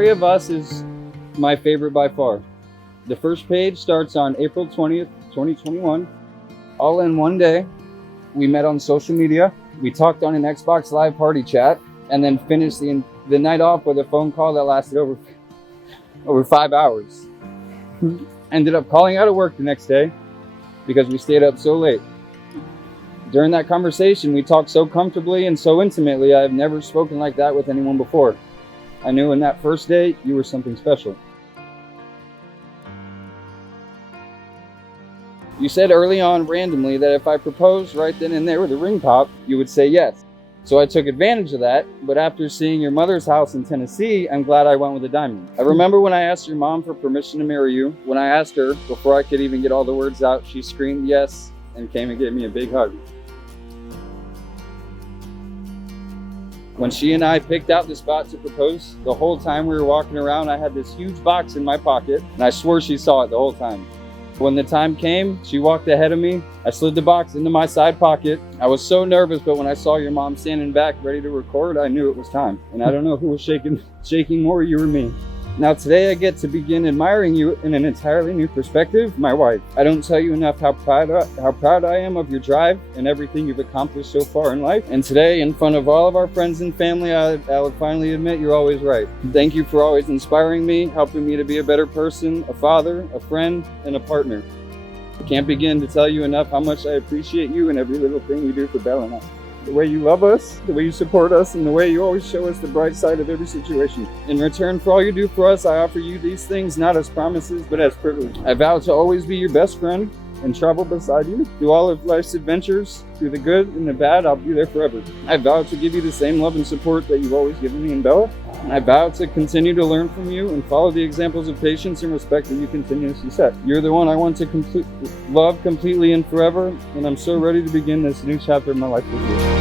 story of us is my favorite by far. The first page starts on April 20th, 2021. All in one day. We met on social media. We talked on an Xbox Live party chat, and then finished the night off with a phone call that lasted over 5 hours. Ended up calling out of work the next day because we stayed up so late. During that conversation, we talked so comfortably and so intimately. I have never spoken like that with anyone before. I knew in that first day, you were something special. You said early on randomly that if I proposed right then and there with a ring pop, you would say yes. So I took advantage of that, but after seeing your mother's house in Tennessee, I'm glad I went with a diamond. I remember when I asked your mom for permission to marry you. When I asked her, before I could even get all the words out, she screamed yes and came and gave me a big hug. When she and I picked out the spot to propose, the whole time we were walking around, I had this huge box in my pocket, and I swore she saw it the whole time. When the time came, she walked ahead of me. I slid the box into my side pocket. I was so nervous, but when I saw your mom standing back ready to record, I knew it was time. And I don't know who was shaking more, you or me. Now today I get to begin admiring you in an entirely new perspective, my wife. I don't tell you enough how proud I am of your drive and everything you've accomplished so far in life. And today, in front of all of our friends and family, I'll finally admit you're always right. Thank you for always inspiring me, helping me to be a better person, a father, a friend, and a partner. I can't begin to tell you enough how much I appreciate you and every little thing you do for Belle and I. The way you love us, the way you support us, and the way you always show us the bright side of every situation. In return for all you do for us, I offer you these things not as promises, but as privilege. I vow to always be your best friend and travel beside you through all of life's adventures, through the good and the bad. I'll be there forever. I vow to give you the same love and support that you've always given me and Bella. I vow to continue to learn from you and follow the examples of patience and respect that you continuously set. You're the one I want to love completely and forever, and I'm so ready to begin this new chapter of my life with you.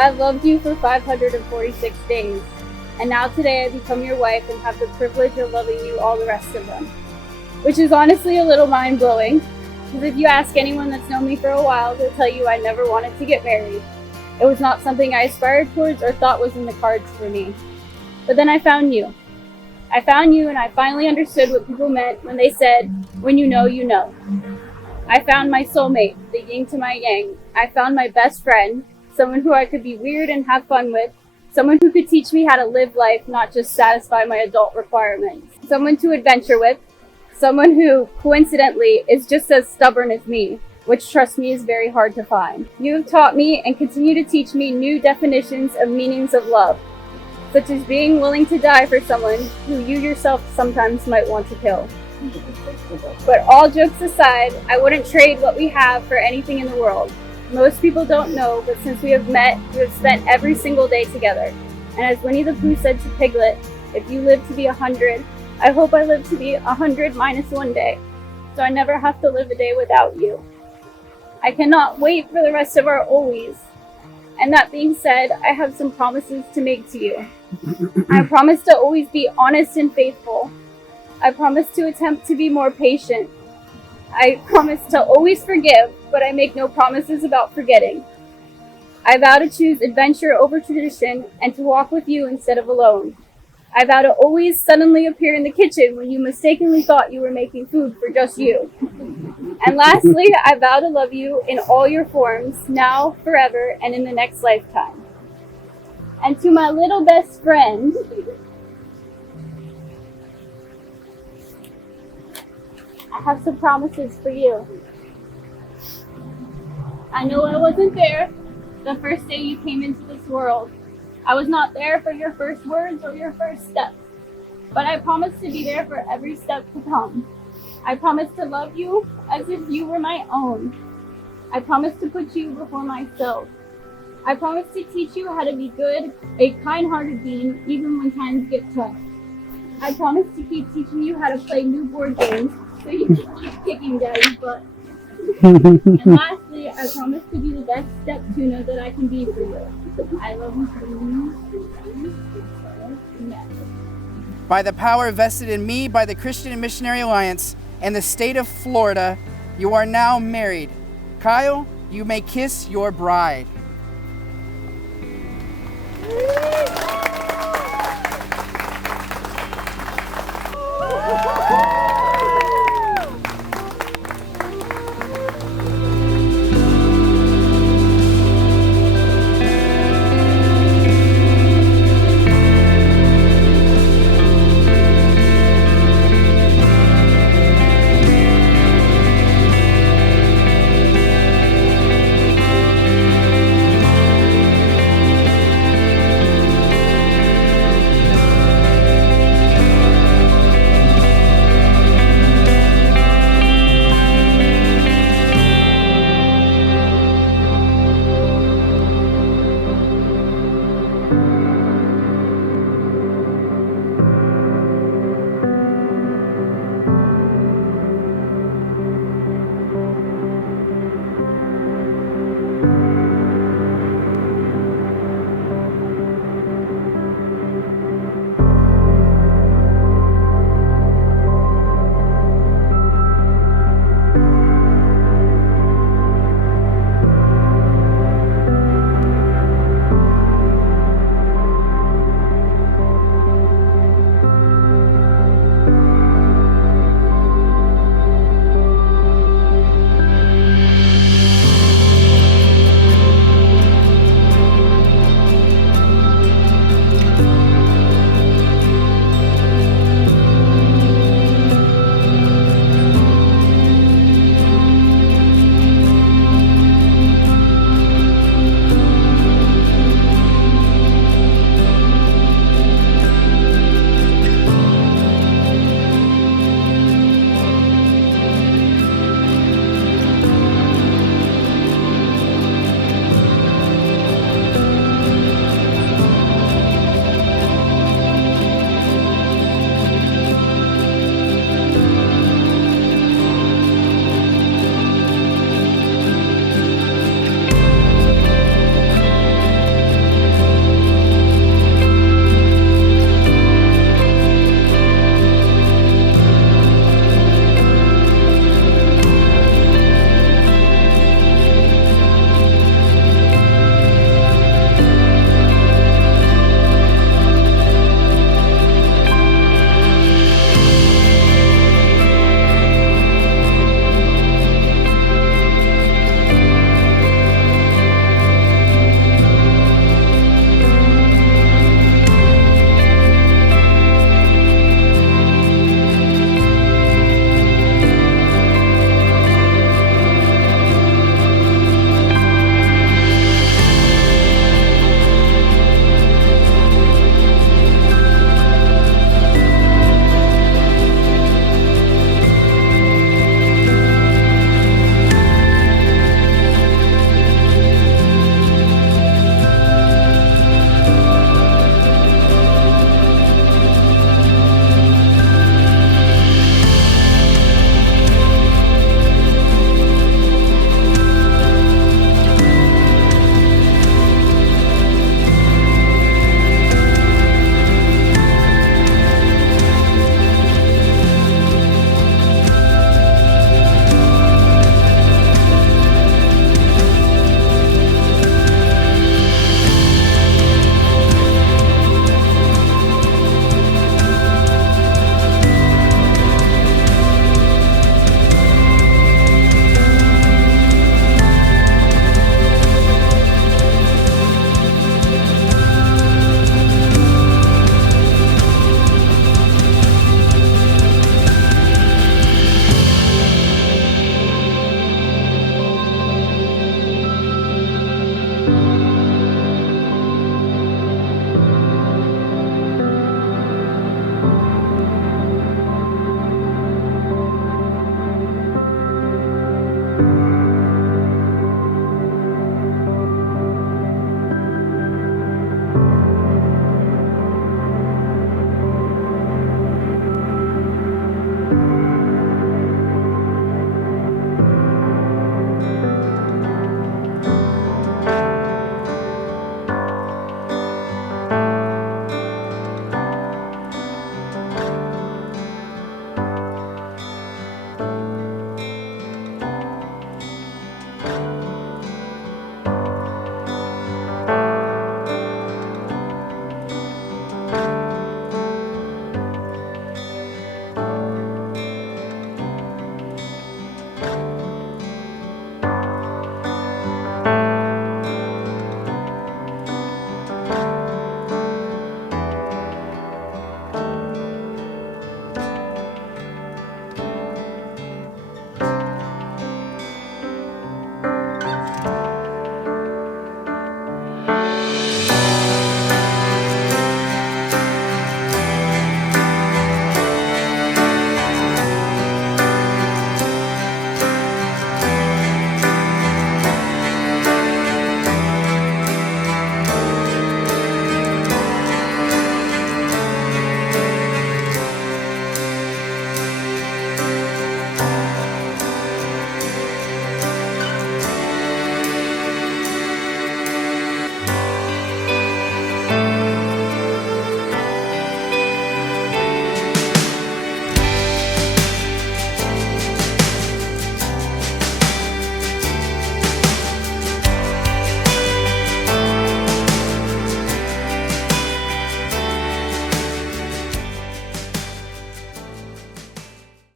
I've loved you for 546 days, and now today I become your wife and have the privilege of loving you all the rest of them. Which is honestly a little mind-blowing, because if you ask anyone that's known me for a while, they'll tell you I never wanted to get married. It was not something I aspired towards or thought was in the cards for me. But then I found you. I found you, and I finally understood what people meant when they said, when you know, you know. I found my soulmate, the yin to my yang. I found my best friend, someone who I could be weird and have fun with, someone who could teach me how to live life, not just satisfy my adult requirements, someone to adventure with, someone who, coincidentally, is just as stubborn as me, which, trust me, is very hard to find. You have taught me and continue to teach me new definitions of meanings of love, such as being willing to die for someone who you yourself sometimes might want to kill. But all jokes aside, I wouldn't trade what we have for anything in the world. Most people don't know, but since we have met, we have spent every single day together. And as Winnie the Pooh said to Piglet, if you live to be 100, I hope I live to be 100 minus 1 day, so I never have to live a day without you. I cannot wait for the rest of our always. And that being said, I have some promises to make to you. I promise to always be honest and faithful. I promise to attempt to be more patient. I promise to always forgive, but I make no promises about forgetting. I vow to choose adventure over tradition and to walk with you instead of alone. I vow to always suddenly appear in the kitchen when you mistakenly thought you were making food for just you. And lastly, I vow to love you in all your forms, now, forever, and in the next lifetime. And to my little best friend, I have some promises for you. I know I wasn't there the first day you came into this world. I was not there for your first words or your first steps, but I promise to be there for every step to come. I promise to love you as if you were my own. I promise to put you before myself. I promise to teach you how to be good, a kind-hearted being, even when times get tough. I promise to keep teaching you how to play new board games so you can keep kicking daddy's butt. And lastly, I promise to be the best step-tuner that I can be for you. I love you for you. By the power vested in me by the Christian and Missionary Alliance and the state of Florida, you are now married. Kyle, you may kiss your bride.